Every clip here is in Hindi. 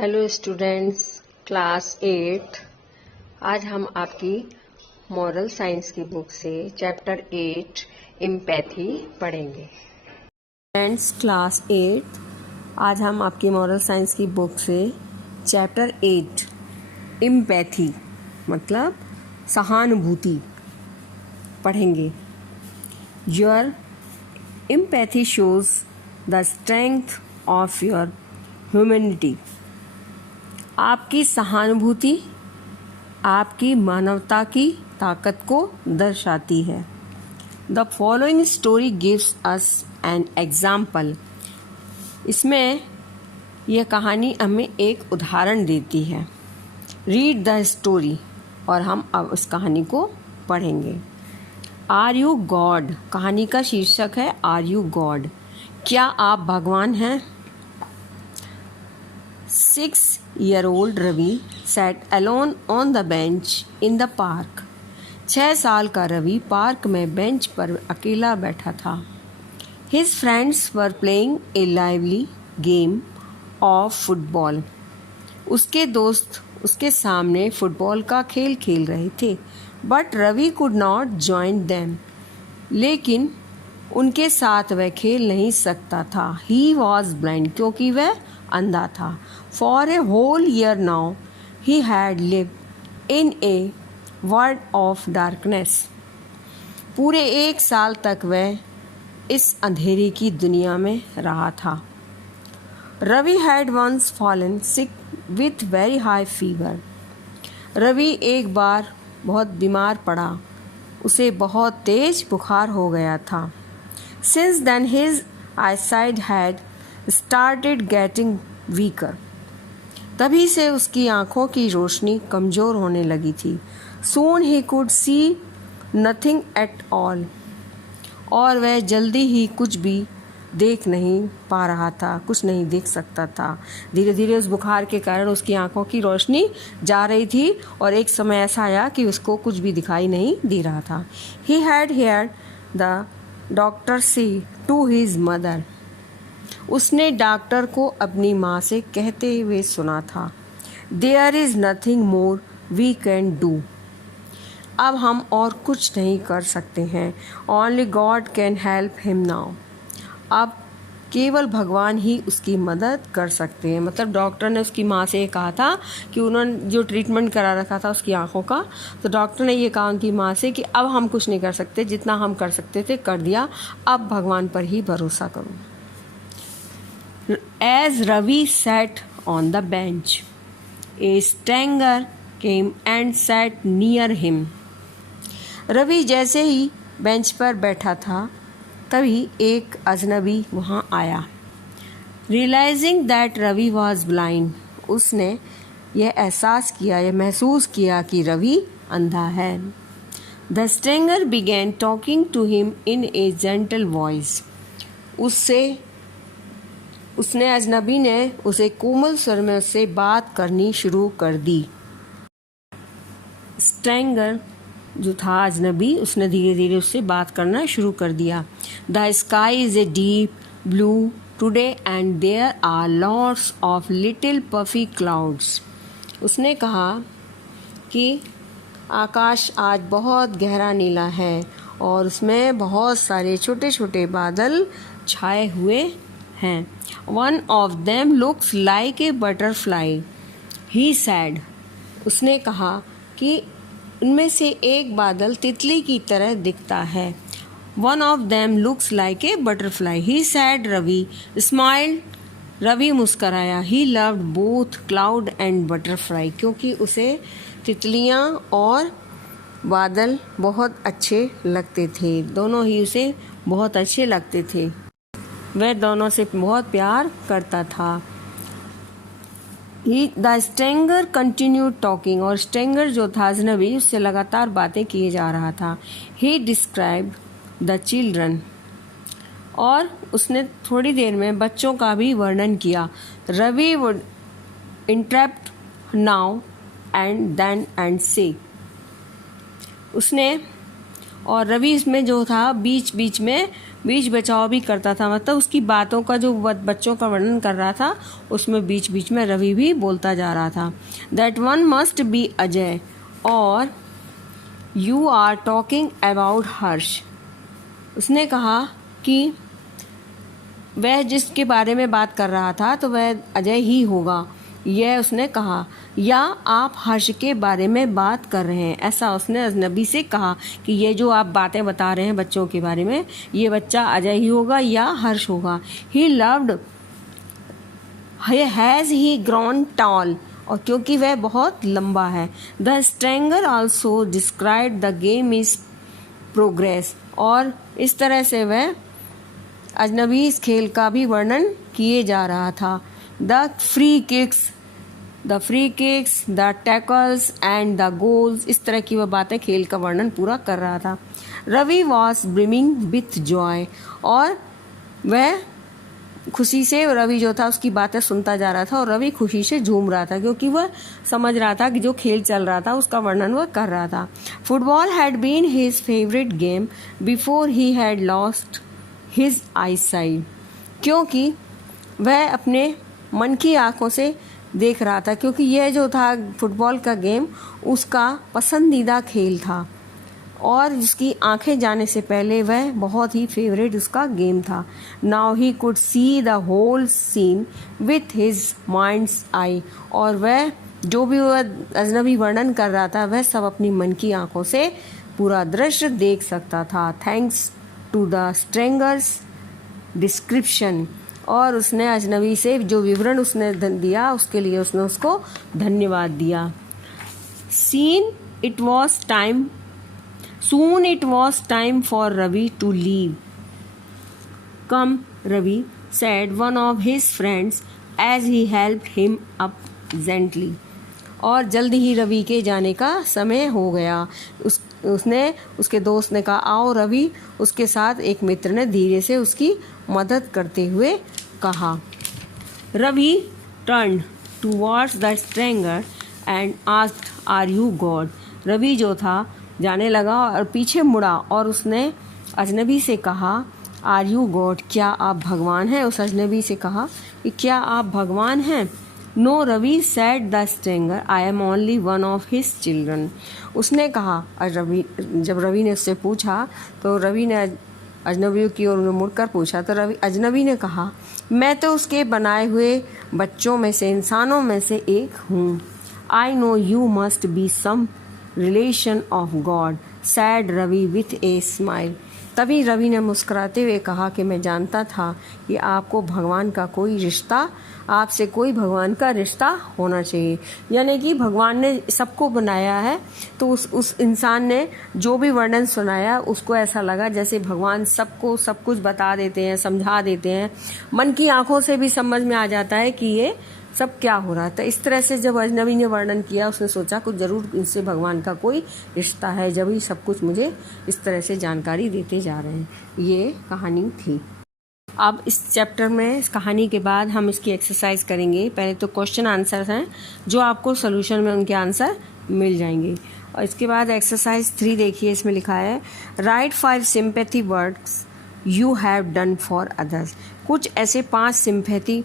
Hello students, class 8। आज हम आपकी मॉरल साइंस की बुक से चैप्टर 8 एम्पैथी पढ़ेंगे। स्टूडेंट्स, क्लास 8 आज हम आपकी मॉरल साइंस की बुक से चैप्टर 8 एम्पैथी मतलब सहानुभूति पढ़ेंगे। Your empathy shows the strength of your humanity. आपकी सहानुभूति आपकी मानवता की ताकत को दर्शाती है। The following story gives us an example. इसमें यह कहानी हमें एक उदाहरण देती है। रीड द स्टोरी और हम अब उस कहानी को पढ़ेंगे। Are you God? कहानी का शीर्षक है आर यू गॉड? क्या आप भगवान हैं? 6-year-old Ravi sat alone on the bench in the park. 6 साल का रवि पार्क में बेंच पर अकेला बैठा था। His friends were playing a lively game of football. उसके दोस्त उसके सामने फुटबॉल का खेल खेल रहे थे। But Ravi could not join them. लेकिन उनके साथ वह खेल नहीं सकता था। He was blind क्योंकि वह अंधा था। For a whole year now, he had lived in a world of darkness. पूरे 1 साल तक वह इस अंधेरे की दुनिया में रहा था। Ravi had once fallen sick with very high fever. Ravi एक बार बहुत बीमार पड़ा, उसे बहुत तेज बुखार हो गया था। Since then his eyesight had started getting weaker. तभी से उसकी आंखों की रोशनी कमज़ोर होने लगी थी। Soon he could see nothing at all. और वह जल्दी ही कुछ भी देख नहीं पा रहा था, कुछ नहीं देख सकता था। धीरे धीरे उस बुखार के कारण उसकी आंखों की रोशनी जा रही थी और एक समय ऐसा आया कि उसको कुछ भी दिखाई नहीं दे रहा था। He had heard the doctor say to his mother. उसने डॉक्टर को अपनी माँ से कहते हुए सुना था, There is nothing more we can do. अब हम और कुछ नहीं कर सकते हैं। Only God can help him now. अब केवल भगवान ही उसकी मदद कर सकते हैं। मतलब डॉक्टर ने उसकी माँ से ये कहा था कि उन्होंने जो ट्रीटमेंट करा रखा था उसकी आंखों का, तो डॉक्टर ने ये कहा उनकी माँ से कि अब हम कुछ नहीं कर सकते, जितना हम कर सकते थे कर दिया, अब भगवान पर ही भरोसा करो। As Ravi sat on the bench, a stranger came and sat near him. Ravi जैसे ही बेंच पर बैठा था तभी एक अजनबी वहाँ आया। Realizing that Ravi was blind, उसने यह एहसास किया, यह महसूस किया कि रवि अंधा है। The stranger began talking to him in a gentle voice. उसने अजनबी ने उसे कोमल स्वर में उससे बात करनी शुरू कर दी। स्ट्रेंगर जो था अजनबी, उसने धीरे धीरे उससे बात करना शुरू कर दिया। The sky is a deep blue today and there are lots of little puffy clouds. उसने कहा कि आकाश आज बहुत गहरा नीला है और उसमें बहुत सारे छोटे छोटे बादल छाए हुए हैं। One of them looks like a butterfly, he said. उसने कहा कि उनमें से एक बादल तितली की तरह दिखता है। One of them looks like a butterfly, he said. Ravi smiled. Ravi मुस्कराया। He loved both cloud and butterfly, क्योंकि उसे तितलियाँ और बादल बहुत अच्छे लगते थे। दोनों ही उसे बहुत अच्छे लगते थे, वह दोनों से बहुत प्यार करता था। द स्ट्रेंगर कंटिन्यू टॉकिंग, और स्ट्रेंगर जो था अजनबी उससे लगातार बातें किए जा रहा था। ही डिस्क्राइब द चिल्ड्रन, और उसने थोड़ी देर में बच्चों का भी वर्णन किया। Ravi would interrupt now and then and से, उसने और रवि इसमें जो था बीच बीच में बीच बचाव भी करता था, मतलब उसकी बातों का जो बच्चों का वर्णन कर रहा था उसमें बीच बीच में रवि भी बोलता जा रहा था। That one must be Ajay, और यू आर टॉकिंग अबाउट हर्ष। उसने कहा कि वह जिसके बारे में बात कर रहा था तो वह अजय ही होगा, यह उसने कहा, या आप हर्ष के बारे में बात कर रहे हैं, ऐसा उसने अजनबी से कहा कि ये जो आप बातें बता रहे हैं बच्चों के बारे में, ये बच्चा अजय ही होगा या हर्ष होगा। He loved, has he grown tall, और क्योंकि वह बहुत लंबा है। The stranger also describe the game is progress, और इस तरह से वह अजनबी इस खेल का भी वर्णन किए जा रहा था। The free kicks, the tackles and the goals, इस तरह की वह बातें, खेल का वर्णन पूरा कर रहा था। Ravi was brimming with joy, और वह खुशी से, रवि जो था उसकी बातें सुनता जा रहा था और रवि खुशी से झूम रहा था क्योंकि वह समझ रहा था कि जो खेल चल रहा था उसका वर्णन वह कर रहा था। Football had been his favourite game before he had lost his eyesight, क्योंकि वह अपने मन की आंखों से देख रहा था, क्योंकि यह जो था फुटबॉल का गेम उसका पसंदीदा खेल था और जिसकी आंखें जाने से पहले वह बहुत ही फेवरेट उसका गेम था। Now he could see the whole scene with his mind's eye, और वह जो भी वह अजनबी वर्णन कर रहा था वह सब अपनी मन की आंखों से पूरा दृश्य देख सकता था। थैंक्स टू द स्ट्रेंगर्स डिस्क्रिप्शन, और उसने अजनबी से जो विवरण उसने दिया उसके लिए उसने उसको धन्यवाद दिया। Soon it was time for Ravi to leave. Come, Ravi, said one of his friends as he helped him up gently. और जल्द ही रवि के जाने का समय हो गया। उसके दोस्त ने कहा, आओ रवि, उसके साथ एक मित्र ने धीरे से उसकी मदद करते हुए कहा। Ravi turned towards the stranger and asked, "Are you God?" Ravi जो था जाने लगा और पीछे मुड़ा और उसने अजनबी से कहा, आर यू गॉड, क्या आप भगवान हैं? उस अजनबी से कहा कि क्या आप भगवान हैं? No Ravi, said the stranger, I am only one of his children. उसने कहा, जब रवि ने उससे पूछा तो रवि ने अजनबी की ओर मुड़कर पूछा तो अजनबी ने कहा, मैं तो उसके बनाए हुए बच्चों में से, इंसानों में से एक हूँ। I know you must be some relation of God, said Ravi with a smile. तभी रवि ने मुस्कुराते हुए कहा कि मैं जानता था कि आपको भगवान का कोई रिश्ता, आपसे कोई भगवान का रिश्ता होना चाहिए। यानी कि भगवान ने सबको बनाया है तो उस इंसान ने जो भी वर्णन सुनाया उसको ऐसा लगा जैसे भगवान सबको सब कुछ बता देते हैं, समझा देते हैं, मन की आंखों से भी समझ में आ जाता है कि ये सब क्या हो रहा था। इस तरह से जब अजनबी ने वर्णन किया उसने सोचा कुछ ज़रूर इनसे भगवान का कोई रिश्ता है, जब ही सब कुछ मुझे इस तरह से जानकारी देते जा रहे हैं। ये कहानी थी। अब इस चैप्टर में, इस कहानी के बाद हम इसकी एक्सरसाइज करेंगे। पहले तो क्वेश्चन आंसर हैं जो आपको सोल्यूशन में उनके आंसर मिल जाएंगे, और इसके बाद एक्सरसाइज 3 देखिए, इसमें लिखा है right 5 sympathy words you have done for others. कुछ ऐसे 5 सिंपैथी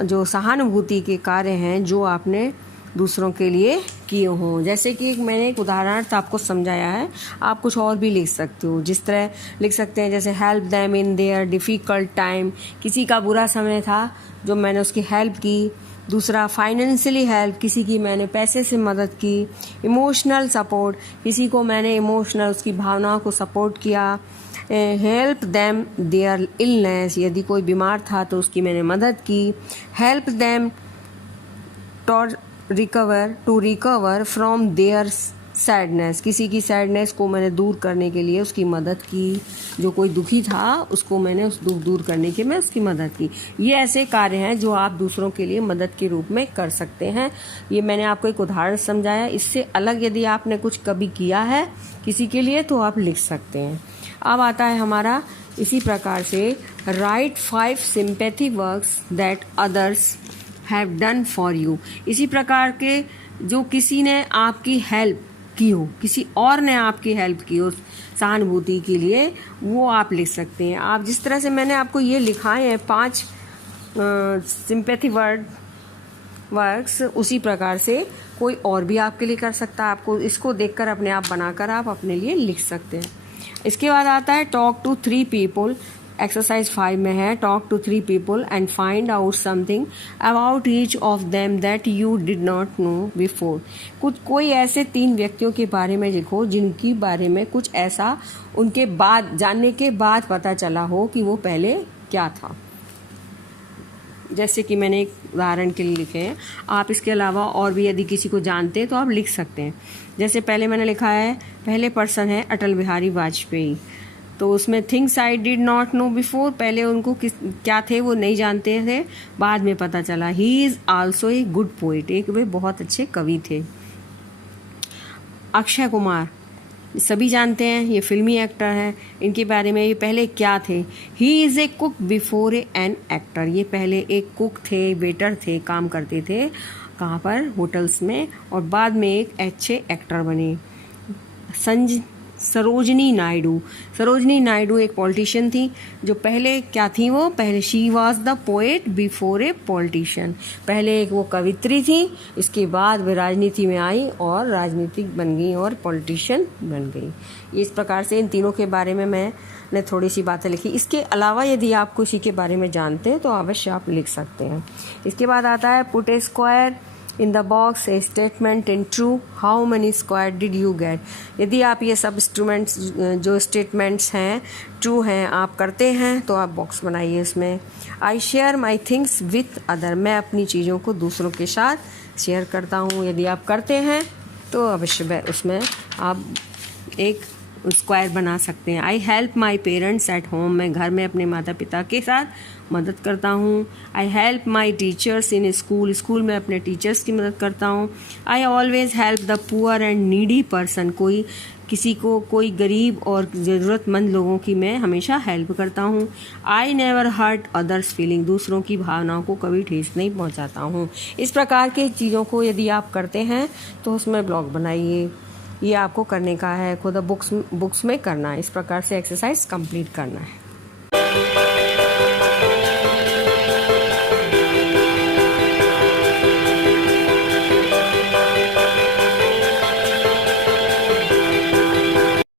जो सहानुभूति के कार्य हैं जो आपने दूसरों के लिए किए हों। जैसे कि मैंने एक उदाहरण आपको समझाया है, आप कुछ और भी लिख सकते हो। जिस तरह लिख सकते हैं जैसे help them in their difficult time, किसी का बुरा समय था जो मैंने उसकी हेल्प की। दूसरा, फाइनेंशियली हेल्प, किसी की मैंने पैसे से मदद की। इमोशनल सपोर्ट, किसी को मैंने इमोशनल उसकी भावनाओं को सपोर्ट किया। हेल्प देम देयर इलनेस, यदि कोई बीमार था तो उसकी मैंने मदद की। Help them to recover from their sadness, किसी की सैडनेस को मैंने दूर करने के लिए उसकी मदद की। जो कोई दुखी था उसको मैंने उस दुख दूर करने के मैं उसकी मदद की। ये ऐसे कार्य हैं जो आप दूसरों के लिए मदद के रूप में कर सकते हैं। ये मैंने आपको एक उदाहरण समझाया। इससे अलग यदि आपने कुछ कभी किया है किसी के लिए तो आप लिख सकते हैं। अब आता है हमारा इसी प्रकार से right 5 sympathy works that others have done for you. इसी प्रकार के जो किसी ने आपकी हेल्प की हो, किसी और ने आपकी हेल्प की हो सहानुभूति के लिए, वो आप लिख सकते हैं। आप जिस तरह से मैंने आपको ये लिखाए हैं 5 सिंपैथी वर्ड्स, उसी प्रकार से कोई और भी आपके लिए कर सकता है। आपको इसको देखकर अपने आप बनाकर आप अपने लिए लिख सकते हैं। इसके बाद आता है टॉक टू 3 पीपल। एक्सरसाइज 5 में है talk to 3 people and find out something about each of them that you did not know before. कोई ऐसे 3 व्यक्तियों के बारे में लिखो जिनकी बारे में कुछ ऐसा उनके बाद जानने के बाद पता चला हो कि वो पहले क्या था। जैसे कि मैंने एक उदाहरण के लिए लिखे हैं, आप इसके अलावा और भी यदि किसी को जानते हैं तो आप लिख सकते हैं। जैसे पहले मैंने लिखा है, पहले पर्सन है अटल बिहारी वाजपेयी, तो उसमें things I did not know before, पहले उनको क्या थे वो नहीं जानते थे, बाद में पता चला। He is also a good poet, एक वे बहुत अच्छे कवि थे। अक्षय कुमार सभी जानते हैं, ये फिल्मी एक्टर हैं। इनके बारे में ये पहले क्या थे? He is a cook before an actor, ये पहले एक कुक थे, वेटर थे, काम करते थे कहाँ पर, होटल्स में, और बाद में एक अच्छे एक्टर बने। सरोजनी नायडू एक पॉलिटिशियन थी, जो पहले क्या थी, वो पहले she was the poet before a politician, पहले एक वो कवित्री थी, इसके बाद वे राजनीति में आई और राजनीतिक बन गई और पॉलिटिशियन बन गई। इस प्रकार से इन तीनों के बारे में मैंने थोड़ी सी बातें लिखी। इसके अलावा यदि आप किसी के बारे में जानते हैं तो अवश्य आप लिख सकते हैं। इसके बाद आता है put A square in the box A statement in true, how many square did you get. यदि आप ये सब इंस्ट्रूमेंट्स जो स्टेटमेंट्स हैं ट्रू हैं आप करते हैं तो आप बॉक्स बनाइए उसमें। I share my things with other, मैं अपनी चीज़ों को दूसरों के साथ शेयर करता हूँ। यदि आप करते हैं तो अवश्य उसमें आप एक स्क्वायर बना सकते हैं। I help my parents at home, मैं घर में अपने माता पिता के साथ मदद करता हूँ। I help my teachers in school, school में अपने टीचर्स की मदद करता हूँ। I always help the poor and needy person, कोई गरीब और ज़रूरतमंद लोगों की मैं हमेशा हेल्प करता हूँ। I never hurt others feeling, दूसरों की भावनाओं को कभी ठेस नहीं पहुँचाता हूँ। इस प्रकार की चीज़ों को यदि आप करते हैं तो उसमें ब्लॉग बनाइए। ये आपको करने का है, खुद बुक्स में करना है। इस प्रकार से एक्सरसाइज कंप्लीट करना है।